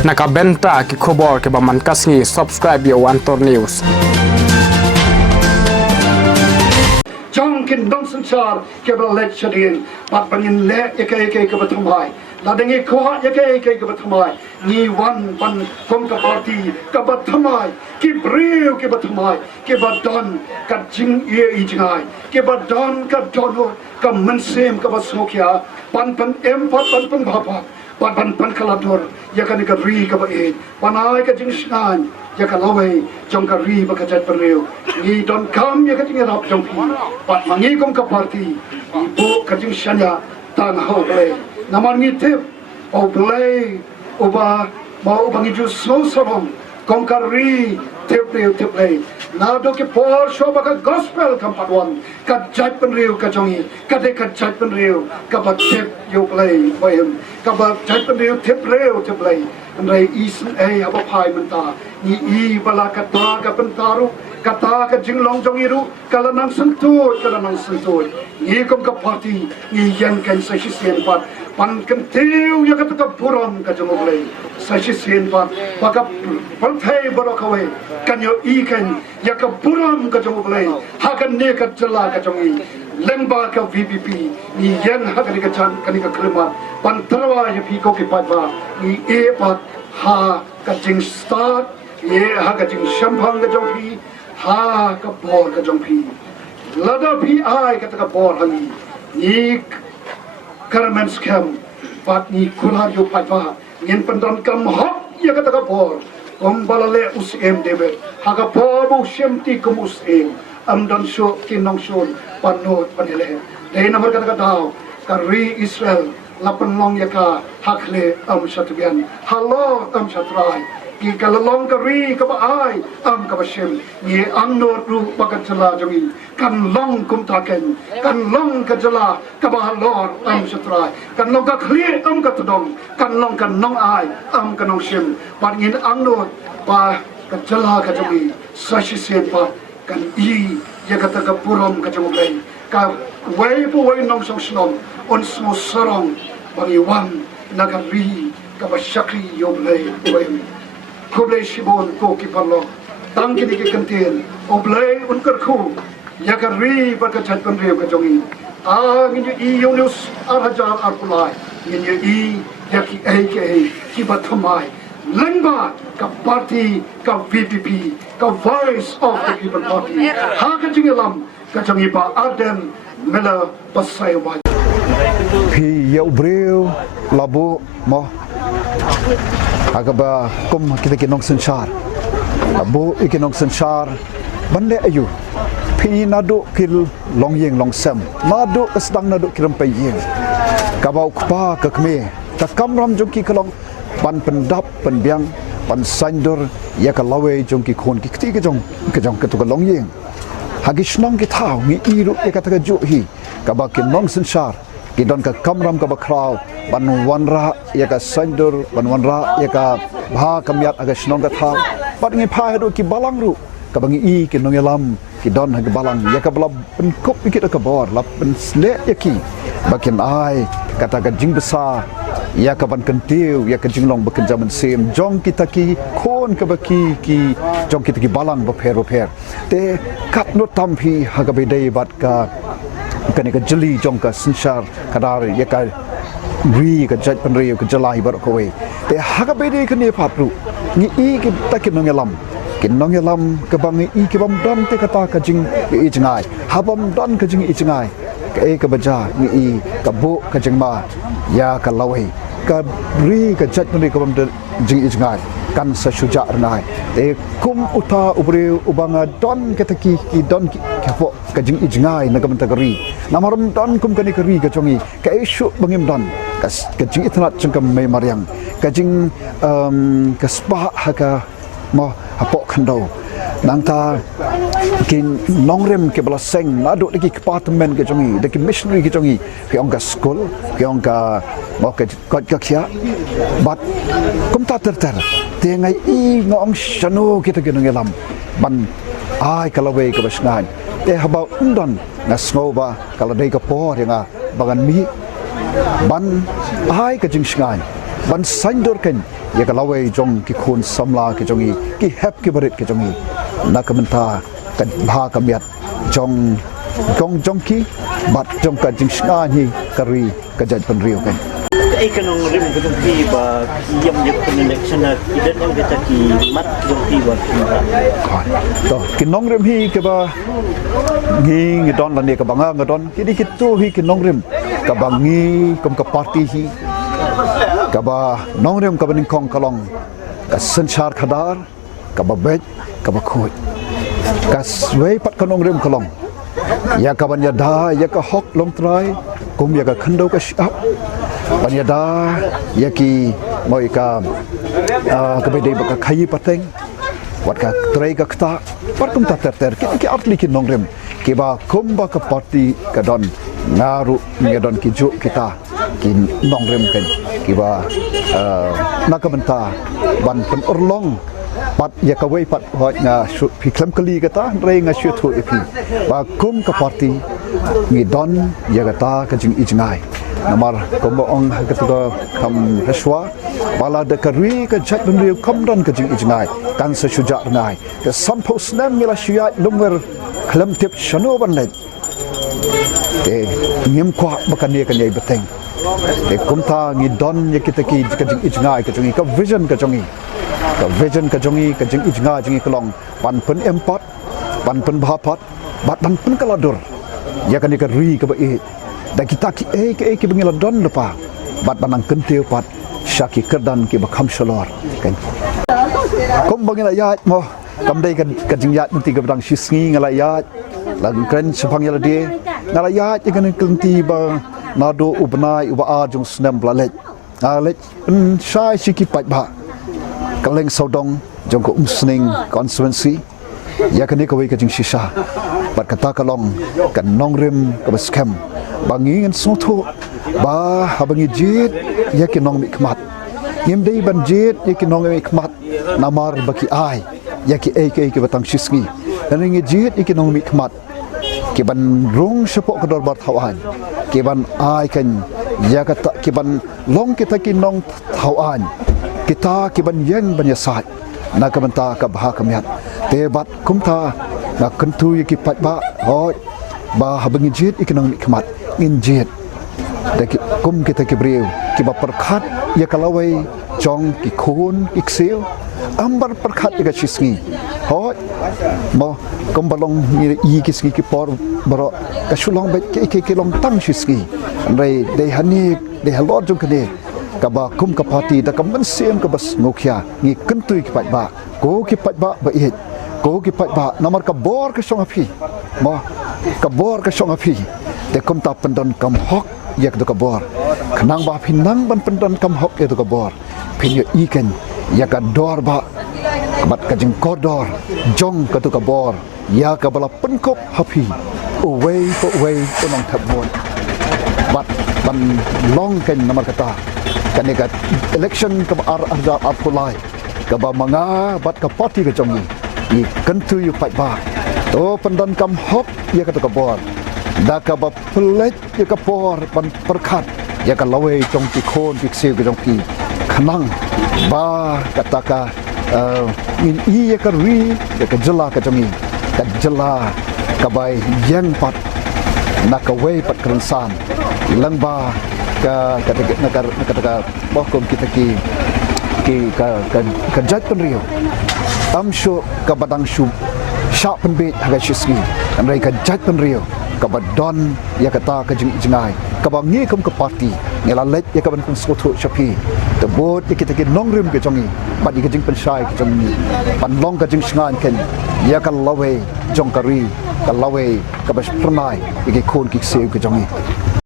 Nakabenta ki khobor ke baman kasngi subscribe yo Antor News. Jong kin dong sanchar ke bala chadin pat bangin le ek ke bathmai la dengi khoha ek ke bathmai ni wan pan kom ka party ka bathmai ki breu ke bathmai ke badan ka jing ye ijngai ke badan ka dono ka mensem ka basokya pan em pan bhapa pan kalador yakani ka ri ka ba e panai ka jing snan yakalaway jong ka ri ba ka chat panreu ni don kam yakating rap jong pi pat mangi kom ka party ibu ka jing shanya tan ho Blei namar ni tip o Blei oba mau bangi ju so sabong kom ka ri tip Blei na do ke por show ba ka gospel kam patwan ka chat panreu ka jongi ka de ka chat panreu ka ba tip yo Blei boyem ka ba chat panreu tip Blei Andai isen apa pai menta ni bala kata ka pentaru kata ka jinglong jongiru kala nang sentut ni kom ka party ni yang kan sa sien pat pan kentiu ya kata ka puram ka Blei sa sien pat paka panthai borokawe kan yo kan ya ka puram ka Blei ha kan ne ka jala ka jongi lengba ka VPP ni yang ha ka chan ka krema pan tarwa ya pi ko ke patwa ni pat ha ka jing start ye ha ka jing shampang ka jongpi ha ka bor ka jongpi lada pi ai ka ta bor hangi ni karamen scam pat ni kula yo patwa ngin pandon kam hok ya ka ta bor kom balale us em debe ha ka bor bo shemti kum us em am don sho kinong shon panot panele dei namar ka daw ka ri Israel lapan long yaka hakle satubian halo satrai ki kalalong kari ka baai ka bashem ni anno ru bagat jala jongi kan long kum taken kan long ka jala ka bahalor satrai kan long ka khli ka tudong kan long ai ka nong shem pan ngin anno pa ka jala ka jongi sashi sen pa kan yakata ka purom ka jongi ka way nong song snom on smo sarong bangiwan nagari kabashakri yo Blei oem Blei shibon ko ki parlo tang kini ki kantin o Blei unkar khu yakari barka chat panreu ka jongi nginyu yo news hajar arpulai nginyu yaki ke ki bathmai lengba ka party ka VPP ka voice of the people party ha ka jingelam ka jongi ba arden mela pasai wa Pi ya ubreu labu mo agaba kum kita kinong sensar labu ikinong sensar bande ayu pi nadu kil long yeng long sem nadu sedang nadu kiram pai yeng kabau kpa ka kme ta kamram jongki kalong pan pendap penbiang pan sandur ya ka lawe jongki khon ki kti ke jong ke tu ka long yeng hagishnong ki thau ngi iru e ka ta ju hi kaba kinong sensar Kidon ka kamram ka bakraw banwanra ya ka sandur banwanra ya ka bha kamyat aga shnong ka tha pat ngi pha hadu ki balang ru ka bangi ki nongelam kidon ha balang ya ka bala pen kop ikit ka bor lap pen sle ya ki bakin ai kata ka jing besar ya ka ban kentiu ya ka jinglong bakin zaman sem jong kita ki khon ka baki ki jong kita ki balang ba pher te kat no tampi ha ka bedai bat ka kani ka jeli jong ka sensar kadar ya ka ri ka jat panreu ka jalai bar ko we te ha ka bede ka ne patru ni ki takin nongelam ka bangi ki bam dan te kata ka jing ijngai habam dan ka jing ijngai ka ka baja ni ka bo ka jingma ya ka lawe ka ri ka jat panreu ka bam jing ijngai kan sa shuja nai te kum uta ubreu ubanga don ketaki ki don ki kafo ka jing ijngai na kam tagari namaram don kum kani kari ka chongi ka isu bangim don ka jing itnat changkam mai maryang ka jing ka spa ha ka mo hapo khando nangta kin longrem ke bala seng nadu deki department ke chongi deki missionary ke chongi ke ongka school ke ongka mo ke ka khia but kum ta ter te ngai ngong shanu kita ke ngelam ban ai kalawe ke basngan te habau undon na snoba kala dei ka por nga bagan mi ban ai ka jing sngan ban sain dor ken ya ka lawe jong ki khun samla ki jongi ki hep ki barit ki jongi na ka menta ka bha ka miat jong jong ki bat jong ka jing sna ni kari ka jaj pan rio ken ai kanong rim ko jong pi ba yam je ko election na idan ang kita ki mat jong pi ba to ki nong rim hi ke ba ngi don la ne ka banga ngadon ki di ki tu hi ki nong rim ka bangi kom ka party hi ka ba nong rim ka baning kong kalong ka sanchar khadar ka ba bet ka ba khoi ka swei pat ka nong rim kalong ya ka ban ya da ya ka hok long trai kum ya ka khando ka shap ban ya da ya ki moi ka ka be de ba ka khai pateng wat ka trai ka kta pat kum ta ter ki atli ki nong rim ki ba kum ba ka party ka don ngaru nge don ki ju kita ki nong rim ken ki ba na ka benta ban pen orlong pat ya ka wei pat hoi nga phi klem kali ka ta rei nga shu thu ipi ba kum ka party ngi don ya ka ta ka jing ijngai namar kom ong ka tu kam heswa bala de kari ka jat dun riu kam don ka jing ijngai kan sa shuja ngai ka sam phos nam mila shuya lumwer klem tip shano ban le te ngim kwa bakane ka nei beteng te kum ta ngi don ya kita ki ka jing ijngai ka jing ka vision ka jongi ka vision ka jongi ka jing ijnga jingi klong pan pen empat pan pen bhapat bat pan pen kaladur ya kan ka ri ka ba e da kita ki bengila don lepa bat banang kentiu pat syaki kerdan ki bakham shalor kan kom bengila ya mo kam dai ka jing ya nanti ka badang shisngi ngala ya lang kren sepang ya de ngala ya kan kelenti ba nado ubnai uba a jung snem blalet alet shai siki pat ba kaleng saudong jong ko umsning constituency ya kan ko ka jing shisha bat kata kalong kan nongrim ka scam bangin soto ba habangi jit ya ki nong mikmat yim dei ban jit ya ki nong mikmat namar baki ai ya ki ki batang shisngi dan ngi jit ya ki nong mikmat ki ban rong sepok kedor bar thawan ki ban ai kan ya kata ki ban long kita ki nong thawan kita ki ban yang ban yasat na ka banta ka bha ka miat te bat kum tha na kentu ya ki pat ba hoi ba habangi jit ikinong nikmat ngin jit da ki kum kita ki breu ki ba perkhat ya kalawai jong ki khun ki kseu ambar perkhat ga shisngi hoi mo kum balong ni ki sgi ki por baro ka shulong ba ki long tang shisngi rei de hani de halot jong kene ka ba kum ka party da ka man sem ka bas ngokhya ngi kentui ki pat ba ko ki pat ba ba it ko ki pat ba namar ka bor ka song api ma ka bor ka song api de kum ta pendon kam hok yak do ka bor khnang ba phinang ban pendon kam hok ya do ka bor phin yo iken ya ka dor ba bat ka jing ko dor jong ka do ka bor ya ka bala penkop hapi away penong thabon bat ban long ken namar kata kaneka election ka arja apulai ka ba manga bat ka party ka jongi ni kentu yu pai ba to pendon kam hok ya ka to ka bor da ka ba plet ya ka por pan perkhat ya ka lawe jong ki khon ki se ka jong ki khnang ba kata ka in ya ka ri ya ka jela ka jongi ka jela ka bai yang pat na ka we pat krensan lang ba ka kata bokom kita ki jat pen rio am shu ka badang shu sha pen be ha shisni an rai ka jat pen rio ka badon ya kata ka jing jingai ka ba ngi kum ka party ngela let ya ka ban kun so thu chapi the boat kita ki nongrim ke jongi ba di ka jing pen shai ke jongi pan long ka jing sngan ken ya ka lawe jong kari ka lawe ka bas pranai ki khon ki se ke jongi